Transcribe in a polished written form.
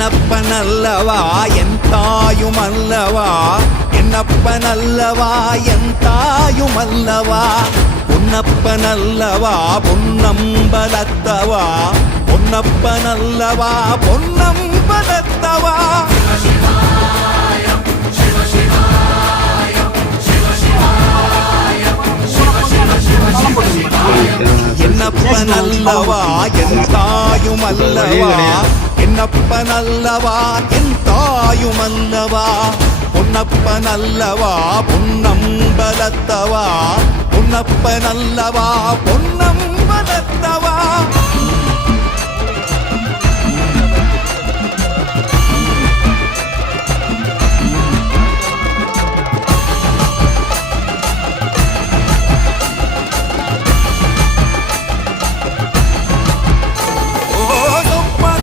என்னப்பனல்லவா என் தாயுமல்லவா என்னப்பனல்லவா என் தாயுமல்லவா பொன்னப்பனல்லவா பொன்னம்பலத்தவா பொன்னப்பனல்லவா பொன்னம்பலத்தவா என்னப்பனல்லவா என் தாயுமல்லவா என்னப்பனல்லவா என் தாயுமல்லவா பொன்னப்பனல்லவா பொன்னம்பலத்தவா பொன்னப்பனல்லவா பொன்னம்பலத்தவா